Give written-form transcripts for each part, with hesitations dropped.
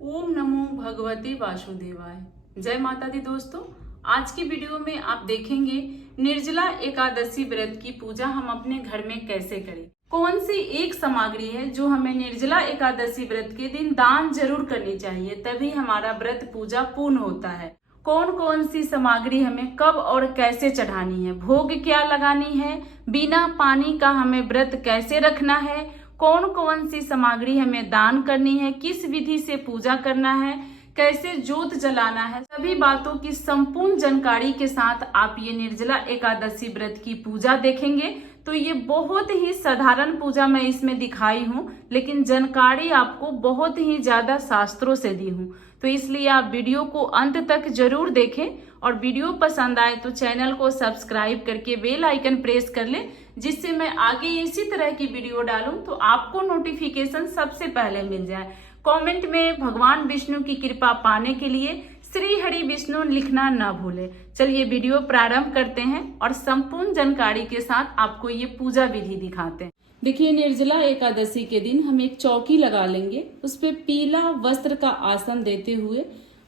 ओम नमो भगवते वासुदेवाय। जय माता दी दोस्तों, आज की वीडियो में आप देखेंगे निर्जला एकादशी व्रत की पूजा हम अपने घर में कैसे करें। कौन सी एक सामग्री है जो हमें निर्जला एकादशी व्रत के दिन दान जरूर करनी चाहिए, तभी हमारा व्रत पूजा पूर्ण होता है। कौन कौन सी सामग्री हमें कब और कैसे चढ़ानी है, भोग क्या लगानी है, बिना पानी का हमें व्रत कैसे रखना है, कौन कौन सी सामग्री हमें दान करनी है, किस विधि से पूजा करना है, कैसे जोत जलाना है, सभी बातों की संपूर्ण जानकारी के साथ आप ये निर्जला एकादशी व्रत की पूजा देखेंगे। तो ये बहुत ही साधारण पूजा मैं इसमें दिखाई हूँ, लेकिन जानकारी आपको बहुत ही ज्यादा शास्त्रों से दी हूँ। तो इसलिए आप वीडियो को अंत तक जरूर देखें और वीडियो पसंद आए तो चैनल को सब्सक्राइब करके बेल आइकन प्रेस कर लें, जिससे मैं आगे इसी तरह की वीडियो डालूं तो आपको नोटिफिकेशन सबसे पहले मिल जाए। कमेंट में भगवान विष्णु की कृपा पाने के लिए श्री हरि विष्णु लिखना ना भूलें। चलिए वीडियो प्रारंभ करते हैं और संपूर्ण जानकारी के साथ आपको ये पूजा विधि दिखाते हैं। देखिए, निर्जला एकादशी के दिन हम एक चौकी लगा लेंगे, उस पे पीला वस्त्र का आसन देते हुए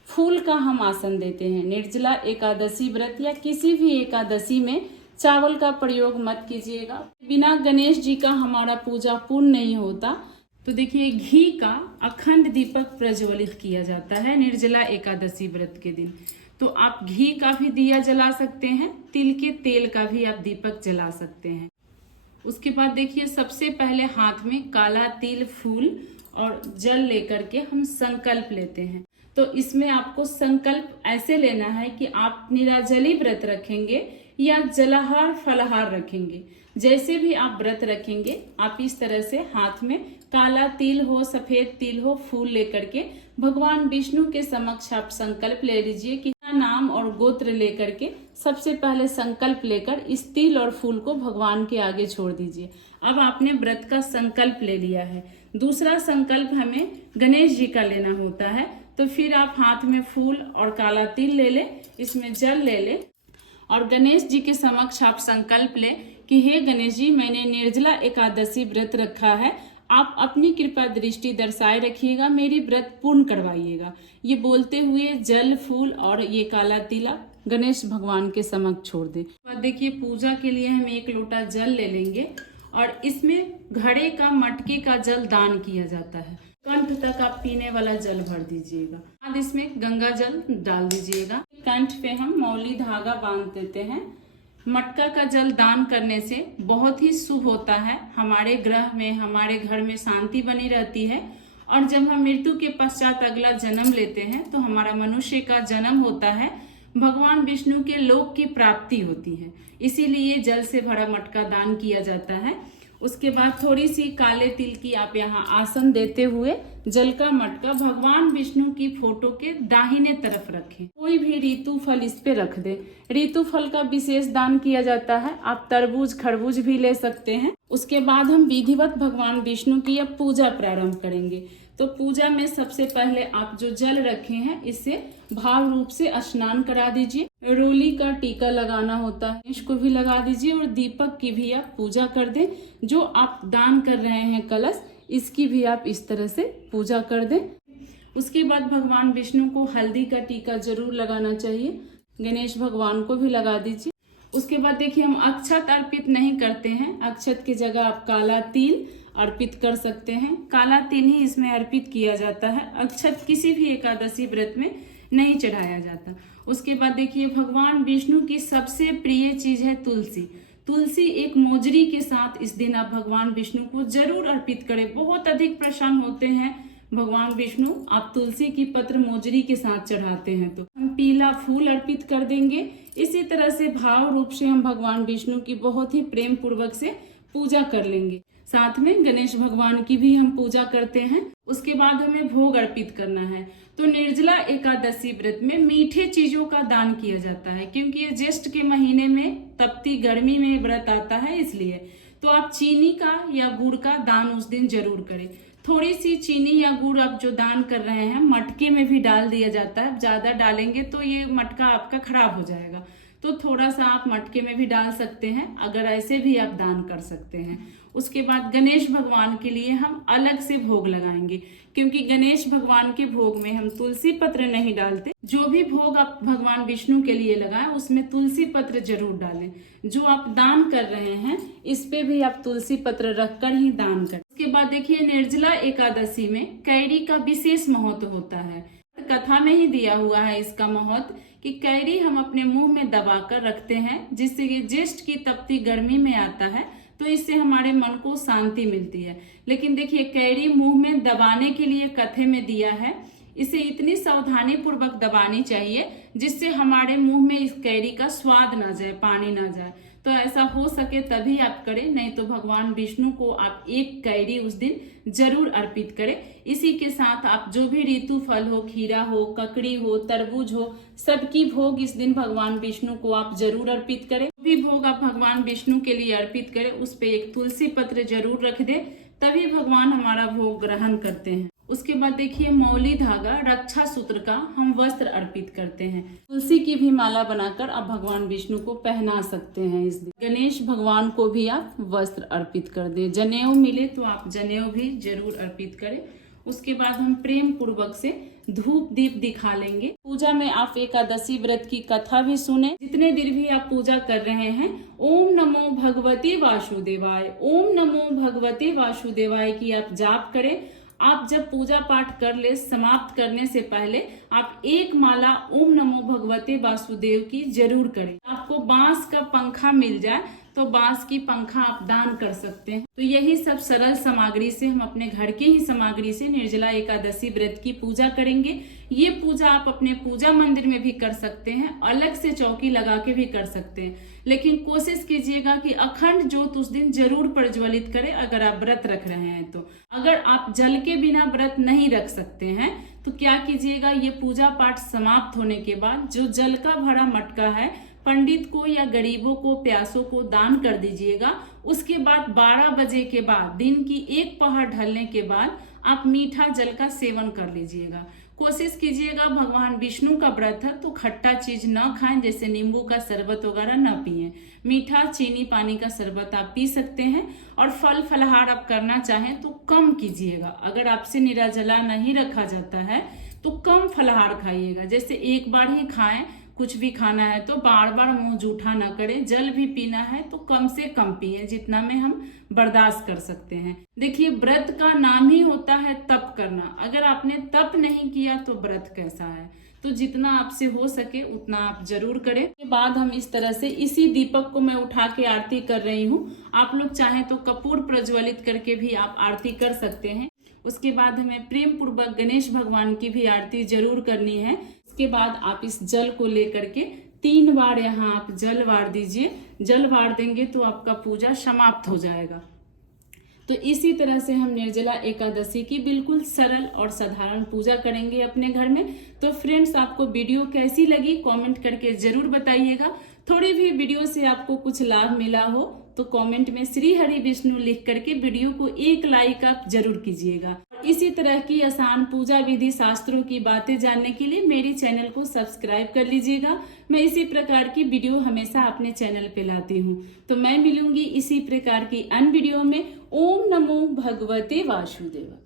फूल का हम आसन देते हैं। निर्जला एकादशी व्रत या किसी भी एकादशी में चावल का प्रयोग मत कीजिएगा, बिना गणेश जी का हमारा पूजा पूर्ण नहीं होता। तो देखिए, घी का अखंड दीपक प्रज्वलित किया जाता है निर्जला एकादशी व्रत के दिन। तो आप घी का भी दिया जला सकते हैं, तिल के तेल का भी आप दीपक जला सकते हैं। उसके बाद देखिए, सबसे पहले हाथ में काला तिल, फूल और जल लेकर के हम संकल्प लेते हैं। तो इसमें आपको संकल्प ऐसे लेना है कि आप निराजली व्रत रखेंगे या जलाहार फलाहार रखेंगे। जैसे भी आप व्रत रखेंगे, आप इस तरह से हाथ में काला तिल हो, सफेद तिल हो, फूल लेकर के भगवान विष्णु के समक्ष आप संकल्प ले लीजिए कि नाम और गोत्र लेकर के सबसे पहले संकल्प लेकर इस तिल और फूल को भगवान के आगे छोड़ दीजिए। अब आपने व्रत का संकल्प ले लिया है। दूसरा संकल्प हमें गणेश जी का लेना होता है। तो फिर आप हाथ में फूल और काला तिल ले ले, इसमें जल ले ले और गणेश जी के समक्ष आप संकल्प ले कि हे गणेश जी, मैंने निर्जला एकादशी व्रत रखा है, आप अपनी कृपा दृष्टि दर्शाए रखिएगा, मेरी व्रत पूर्ण करवाइएगा। ये बोलते हुए जल, फूल और ये काला तिला गणेश भगवान के समक्ष छोड़ दे। देखिए, पूजा के लिए हम एक लोटा जल ले लेंगे और इसमें घड़े का, मटके का जल दान किया जाता है। कंठ तक आप पीने वाला जल भर दीजिएगा। बाद इसमें गंगा जल डाल दीजिएगा। कंठ पे हम मौली धागा बांध देते हैं। मटका का जल दान करने से बहुत ही शुभ होता है। हमारे ग्रह में, हमारे घर में शांति बनी रहती है और जब हम मृत्यु के पश्चात अगला जन्म लेते हैं तो हमारा मनुष्य का जन्म होता है, भगवान विष्णु के लोक की प्राप्ति होती है। इसीलिए जल से भरा मटका दान किया जाता है। उसके बाद थोड़ी सी काले तिल की आप यहाँ आसन देते हुए जल का मटका भगवान विष्णु की फोटो के दाहिने तरफ रखें। कोई भी ऋतु फल इस पे रख दे। ऋतु फल का विशेष दान किया जाता है। आप तरबूज, खरबूज भी ले सकते हैं। उसके बाद हम विधिवत भगवान विष्णु की अब पूजा प्रारंभ करेंगे। तो पूजा में सबसे पहले आप जो जल रखे हैं इससे भाव रूप से स्नान करा दीजिए। रोली का टीका लगाना होता है, इसको भी लगा दीजिए और दीपक की भी आप पूजा कर दें। जो आप दान कर रहे हैं कलश, इसकी भी आप इस तरह से पूजा कर दें। उसके बाद भगवान विष्णु को हल्दी का टीका जरूर लगाना चाहिए। गणेश भगवान को भी लगा दीजिए। उसके बाद देखिए, हम अक्षत अर्पित नहीं करते हैं। अक्षत की जगह आप काला तिल अर्पित कर सकते हैं। काला तिल ही इसमें अर्पित किया जाता है। अक्षत किसी भी एकादशी व्रत में नहीं चढ़ाया जाता। उसके बाद देखिए, भगवान विष्णु की सबसे प्रिय चीज है तुलसी। तुलसी एक मोजरी के साथ इस दिन आप भगवान विष्णु को जरूर अर्पित करें। बहुत अधिक प्रसन्न होते हैं भगवान विष्णु, आप तुलसी की पत्र मोजरी के साथ चढ़ाते हैं। तो हम पीला फूल अर्पित कर देंगे। इसी तरह से भाव रूप से हम भगवान विष्णु की बहुत ही प्रेम पूर्वक से पूजा कर लेंगे। साथ में गणेश भगवान की भी हम पूजा करते हैं। उसके बाद हमें भोग अर्पित करना है। तो निर्जला एकादशी व्रत में मीठे चीजों का दान किया जाता है, क्योंकि ये ज्येष्ठ के महीने में तपती गर्मी में व्रत आता है, इसलिए। तो आप चीनी का या गुड़ का दान उस दिन जरूर करें। थोड़ी सी चीनी या गुड़ आप जो दान कर रहे हैं मटके में भी डाल दिया जाता है। ज्यादा डालेंगे तो ये मटका आपका खराब हो जाएगा। तो थोड़ा सा आप मटके में भी डाल सकते हैं, अगर ऐसे भी आप दान कर सकते हैं। उसके बाद गणेश भगवान के लिए हम अलग से भोग लगाएंगे, क्योंकि गणेश भगवान के भोग में हम तुलसी पत्र नहीं डालते। जो भी भोग आप भगवान विष्णु के लिए लगाएं उसमें तुलसी पत्र जरूर डालें। जो आप दान कर रहे हैं इस पे भी आप तुलसी पत्र रखकर ही दान करें। उसके बाद देखिए, निर्जला एकादशी में कैरी का विशेष महत्व होता है। कथा में ही दिया हुआ है इसका महत्व कि कैरी हम अपने मुंह में दबाकर रखते हैं, जिससे कि ज्येष्ठ की तपती गर्मी में आता है तो इससे हमारे मन को शांति मिलती है। लेकिन देखिए, कैरी मुंह में दबाने के लिए कथे में दिया है, इसे इतनी सावधानी पूर्वक दबानी चाहिए जिससे हमारे मुंह में इस कैरी का स्वाद ना जाए, पानी ना जाए। तो ऐसा हो सके तभी आप करें, नहीं तो भगवान विष्णु को आप एक कैरी उस दिन जरूर अर्पित करें। इसी के साथ आप जो भी ऋतु फल हो, खीरा हो, ककड़ी हो, तरबूज हो, सबकी भोग इस दिन भगवान विष्णु को आप जरूर अर्पित करें। जो भी भोग आप भगवान विष्णु के लिए अर्पित करें उस पे एक तुलसी पत्र जरूर रख दे, तभी भगवान हमारा भोग ग्रहण करते हैं। उसके बाद देखिए, मौली धागा रक्षा सूत्र का हम वस्त्र अर्पित करते हैं। तुलसी की भी माला बनाकर आप भगवान विष्णु को पहना सकते हैं इस दिन। गणेश भगवान को भी आप वस्त्र अर्पित कर दें। जनेऊ मिले तो आप जनेऊ भी जरूर अर्पित करें। उसके बाद हम प्रेम पूर्वक से धूप दीप दिखा लेंगे। पूजा में आप एकादशी व्रत की कथा भी सुने। जितने दिन भी आप पूजा कर रहे हैं, ओम नमो भगवते वासुदेवाय, ओम नमो भगवते वासुदेवाय की आप जाप करें। आप जब पूजा पाठ कर ले, समाप्त करने से पहले आप एक माला ओम नमो भगवते वासुदेव की जरूर करें। आपको बांस का पंखा मिल जाए तो बांस की पंखा आप दान कर सकते हैं। तो यही सब सरल सामग्री से हम अपने घर के ही सामग्री से निर्जला एकादशी व्रत की पूजा करेंगे। ये पूजा आप अपने पूजा मंदिर में भी कर सकते हैं, अलग से चौकी लगा के भी कर सकते हैं, लेकिन कोशिश कीजिएगा कि अखंड ज्योत उस दिन जरूर प्रज्वलित करें अगर आप व्रत रख रहे हैं तो। अगर आप जल के बिना व्रत नहीं रख सकते हैं तो क्या कीजिएगा, ये पूजा पाठ समाप्त होने के बाद जो जल का भरा मटका है पंडित को या गरीबों को, प्यासों को दान कर दीजिएगा। उसके बाद 12 बजे के बाद, दिन की एक पहर ढलने के बाद आप मीठा जल का सेवन कर लीजिएगा। कोशिश कीजिएगा, भगवान विष्णु का व्रत है तो खट्टा चीज न खाएं, जैसे नींबू का शरबत वगैरह न पिएं। मीठा चीनी पानी का शरबत आप पी सकते हैं। और फल फलहार आप करना चाहें तो कम कीजिएगा। अगर आपसे निर्जला नहीं रखा जाता है तो कम फलहार खाइएगा, जैसे एक बार ही खाएं। कुछ भी खाना है तो बार बार मुंह जूठा ना करें। जल भी पीना है तो कम से कम पिए, जितना में हम बर्दाश्त कर सकते हैं। देखिए, व्रत का नाम ही होता है तप करना। अगर आपने तप नहीं किया तो व्रत कैसा है। तो जितना आपसे हो सके उतना आप जरूर करें। के बाद हम इस तरह से इसी दीपक को मैं उठा के आरती कर रही हूँ। आप लोग चाहें तो कपूर प्रज्वलित करके भी आप आरती कर सकते हैं। उसके बाद हमें प्रेम पूर्वक गणेश भगवान की भी आरती जरूर करनी है। उसके बाद आप इस जल को लेकर के 3 बार यहाँ आप जल वार दीजिए। जल वार देंगे तो आपका पूजा समाप्त हो जाएगा। तो इसी तरह से हम निर्जला एकादशी की बिल्कुल सरल और साधारण पूजा करेंगे अपने घर में। तो फ्रेंड्स, आपको वीडियो कैसी लगी कमेंट करके जरूर बताइएगा। थोड़ी भी वीडियो से आपको कुछ लाभ मिला हो तो कमेंट में श्री हरि विष्णु लिख करके वीडियो को एक लाइक आप जरूर कीजिएगा। इसी तरह की आसान पूजा विधि शास्त्रों की बातें जानने के लिए मेरी चैनल को सब्सक्राइब कर लीजिएगा। मैं इसी प्रकार की वीडियो हमेशा अपने चैनल पे लाती हूँ। तो मैं मिलूंगी इसी प्रकार की अन्य वीडियो में। ओम नमो भगवते वासुदेव।